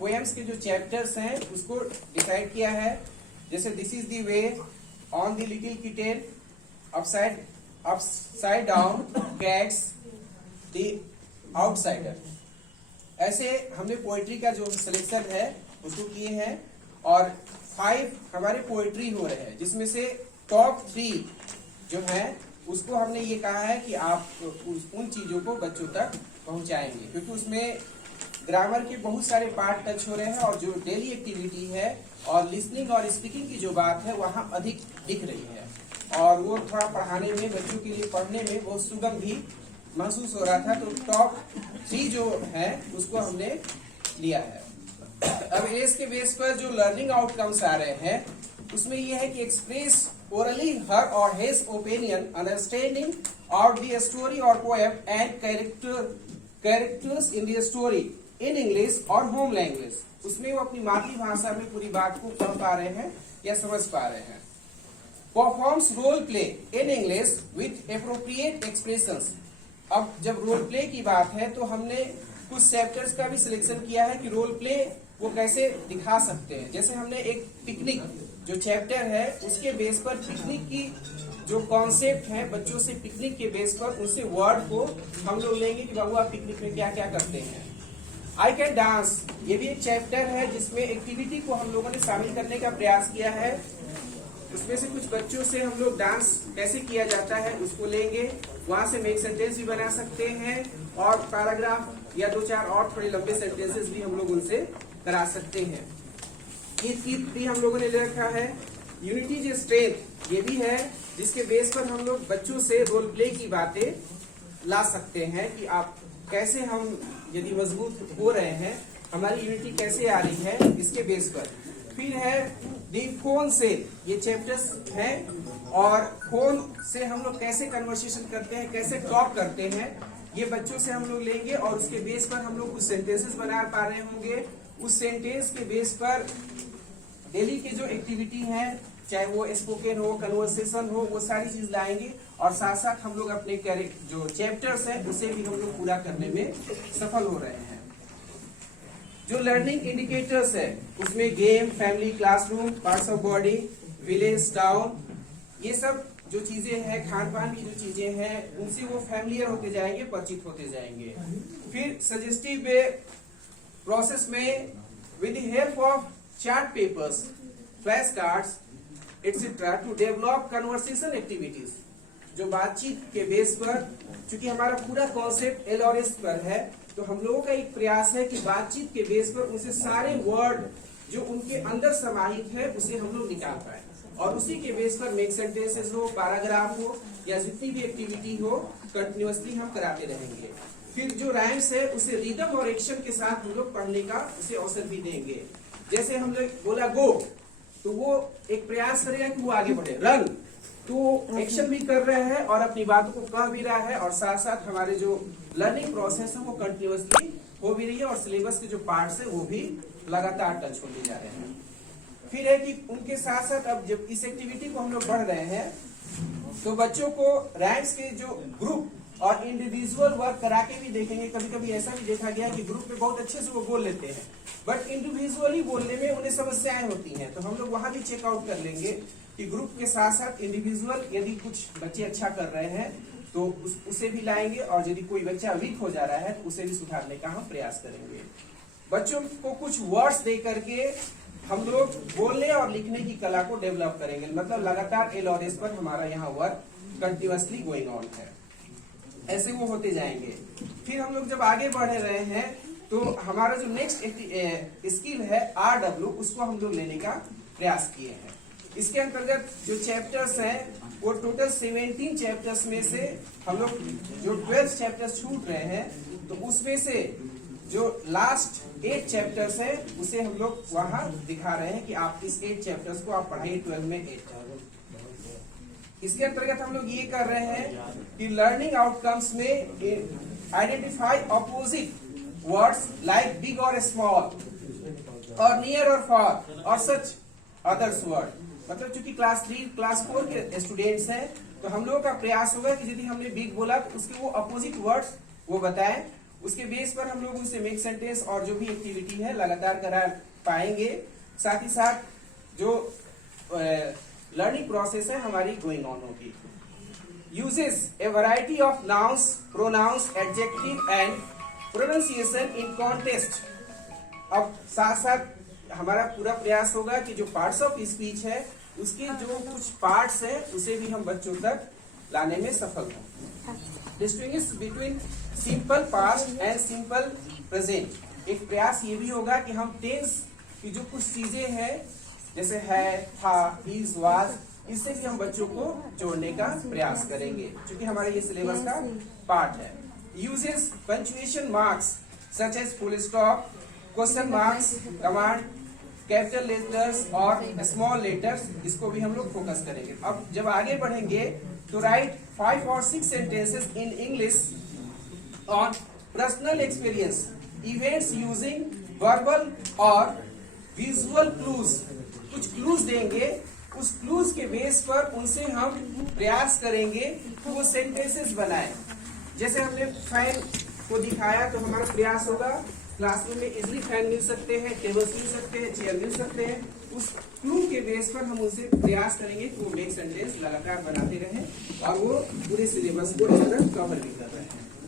Poems के जो chapters हैं उसको डिसाइड किया है। जैसे this is the way, on the little kitten, upside down, cats, the outsider. ऐसे हमने पोएट्री का जो सिलेक्शन है उसको किए हैं और 5 हमारे पोएट्री हो रहे हैं, जिसमें से टॉप 3 जो है उसको हमने ये कहा है कि आप उन चीजों को बच्चों तक पहुंचाएंगे, क्योंकि उसमें ग्रामर के बहुत सारे पार्ट टच हो रहे हैं और जो डेली एक्टिविटी है और लिसनिंग और स्पीकिंग की जो बात है वहाँ अधिक दिख रही है और वो थोड़ा पढ़ाने में, बच्चों के लिए पढ़ने में बहुत सुगम भी महसूस हो रहा था। तो टॉप 3 जो है उसको हमने लिया है। अब एज के बेस पर जो लर्निंग आउटकम्स आ रहे हैं उसमें यह है कि एक्सप्रेस ओरली हर और his opinion, understanding out the story और poem and characters in the story in English और होम लैंग्वेज। उसमें वो अपनी मातृभाषा में पूरी बात को पढ़ पा रहे हैं या समझ पा रहे हैं। Performs role play in English with appropriate expressions. अब जब रोल प्ले की बात है तो हमने कुछ चैप्टर्स का भी सिलेक्शन किया है कि रोल प्ले वो कैसे दिखा सकते हैं। जैसे हमने एक पिकनिक जो चैप्टर है उसके बेस पर पिकनिक की जो कॉन्सेप्ट है, बच्चों से पिकनिक के बेस पर उनसे वर्ड को हम लोग लेंगे कि बाबू आप पिकनिक में क्या क्या करते हैं। आई कैन डांस, ये भी एक चैप्टर है जिसमें एक्टिविटी को हम लोगों ने शामिल करने का प्रयास किया है। उसमें से कुछ बच्चों से हम लोग डांस कैसे किया जाता है उसको लेंगे, वहां से मेक सेंटेंस भी बना सकते हैं और पैराग्राफ या 2-4 और थोड़े लंबे सेंटेंसेस भी हम लोग उनसे करा सकते हैं। ये चीज भी हम लोगों ने ले रखा है। यूनिटी इज स्ट्रेंथ, ये भी है जिसके बेस पर हम लोग बच्चों से रोल प्ले की बातें ला सकते हैं कि आप कैसे, हम यदि मजबूत हो रहे हैं, हमारी यूनिटी कैसे आ रही है, इसके बेस पर। फिर है दी फोन से, ये चैप्टर्स हैं और फोन से हम लोग कैसे कन्वर्सेशन करते हैं, कैसे टॉक करते हैं, ये बच्चों से हम लोग लेंगे और उसके बेस पर हम लोग कुछ सेंटेंसेस बना पा रहे होंगे। उस सेंटेंस के बेस पर डेली की जो एक्टिविटी है, चाहे वो स्पोकन हो, कन्वर्सेशन हो, वो सारी चीज लाएंगे और साथ साथ हम लोग अपने जो चैप्टर्स हैं उसे भी हम लोग पूरा करने में सफल हो रहे हैं। जो लर्निंग इंडिकेटर्स है उसमें game, family, classroom, parts of body, village, town, ये सब जो चीजें हैं, खान पान की जो चीजें हैं, उनसे वो फैमिलियर होते जाएंगे, परिचित होते जाएंगे। फिर सजेस्टिव वे प्रोसेस में with the help of chart papers, flash cards etcetera to develop conversation activities. जो बातचीत के बेस पर, चूंकि हमारा पूरा कॉन्सेप्ट एलआरएस पर है, तो हम लोगों का एक प्रयास है कि बातचीत के बेस पर उनसे सारे वर्ड जो उनके अंदर समाहित है उसे हम लोग निकाल पाए और उसी के बेस पर मेक सेंटेंसेस हो, पैराग्राफ हो या जितनी भी एक्टिविटी हो, कंटिन्यूअसली हम कराते रहेंगे। फिर जो राइम्स है उसे रिदम और एक्शन के साथ हम लोग पढ़ने का उसे अवसर भी देंगे। जैसे हम लोग बोला गो, तो वो एक प्रयास करेगा कि वो आगे बढ़े। रन, तो एक्शन भी कर रहे हैं और अपनी बातों को कह भी रहा है और साथ साथ हमारे जो लर्निंग प्रोसेस है वो कंटिन्यूअसली हो भी रही है और सिलेबस के जो पार्ट्स है वो भी लगातार टच होते जा रहे हैं। फिर है कि उनके साथ साथ अब जब इस एक्टिविटी को हम लोग बढ़ रहे हैं तो बच्चों को रैंक्स के जो ग्रुप और इंडिविजुअल वर्क करा के भी देखेंगे। कभी कभी ऐसा भी देखा गया कि ग्रुप में बहुत अच्छे से वो बोल लेते हैं, बट इंडिविजुअली बोलने में उन्हें समस्याएं होती हैं, तो हम लोग वहां भी चेकआउट कर लेंगे कि ग्रुप के साथ साथ इंडिविजुअल यदि कुछ बच्चे अच्छा कर रहे हैं तो उसे भी लाएंगे और यदि कोई बच्चा वीक हो जा रहा है तो उसे भी सुधारने का हम प्रयास करेंगे। बच्चों को कुछ वर्ड्स दे करके हम लोग बोलने और लिखने की कला को डेवलप करेंगे। मतलब लगातार एलआरएस पर हमारा यहाँ वर्क कंटिन्यूअसली गोइंग ऑन है, ऐसे वो होते जाएंगे। फिर हम लोग जब आगे बढ़ रहे हैं तो हमारा जो नेक्स्ट स्किल है RW, उसको हम लोग लेने का प्रयास किए हैं। इसके अंतर्गत जो चैप्टर्स हैं वो टोटल 17 चैप्टर्स में से हम लोग जो 12 चैप्टर्स छूट रहे हैं, तो उसमें से जो लास्ट 8 चैप्टर्स है उसे हम लोग वहां दिखा रहे हैं कि आप इस 8 चैप्टर्स को आप पढ़ाइए 12 में 8। इसके अंतर्गत हम लोग ये कर रहे हैं कि लर्निंग आउटकम्स में identify opposite words like big और स्मॉल और नियर और फार और सच अदर्स वर्ड। मतलब चूंकि क्लास 3 क्लास 4 के स्टूडेंट्स हैं तो हम लोगों का प्रयास होगा कि यदि हमने बिग बोला तो उसके वो अपोजिट वर्ड्स वो बताएं उसके बेस पर हम लोग उनसे मेक सेंटेंस और जो भी एक्टिविटी है लगातार करा पाएंगे। साथ ही साथ जो लर्निंग प्रोसेस है हमारी गोइंग ऑन होगी। uses a variety of nouns, pronouns, adjective and pronunciation in context। अब साथ साथ हमारा पूरा प्रयास होगा कि जो पार्ट्स ऑफ स्पीच है उसके जो कुछ पार्ट्स हैं उसे भी हम बच्चों तक लाने में सफल हों। Distinguish between simple past and simple present. एक प्रयास ये भी होगा कि हम टेंस की जो कुछ चीजें हैं जैसे है, था, इज, वाज, इससे भी हम बच्चों को जोड़ने का प्रयास करेंगे क्योंकि हमारा ये सिलेबस का पार्ट है। Uses punctuation marks such as full stop, question marks, command, capital letters और स्मॉल लेटर्स, इसको भी हम लोग फोकस करेंगे। अब जब आगे बढ़ेंगे तो राइट 5 और 6 sentences in English on personal experience events using verbal और विजुअल क्लूज। कुछ क्लूज देंगे, उस क्लूज के बेस पर उनसे हम प्रयास करेंगे कि वो सेंटेंसेस बनाएं। जैसे हमने फैन को दिखाया तो हमारा प्रयास होगा क्लासरूम में इजिली फैन मिल सकते हैं, टेबल्स मिल सकते हैं, चेयर मिल सकते हैं। उस क्लू के बेस पर हम उनसे प्रयास करेंगे कि वो मेक सेंटेंस लगातार बनाते रहें और वो पूरे सिलेबस को कवर भी कर रहे हैं।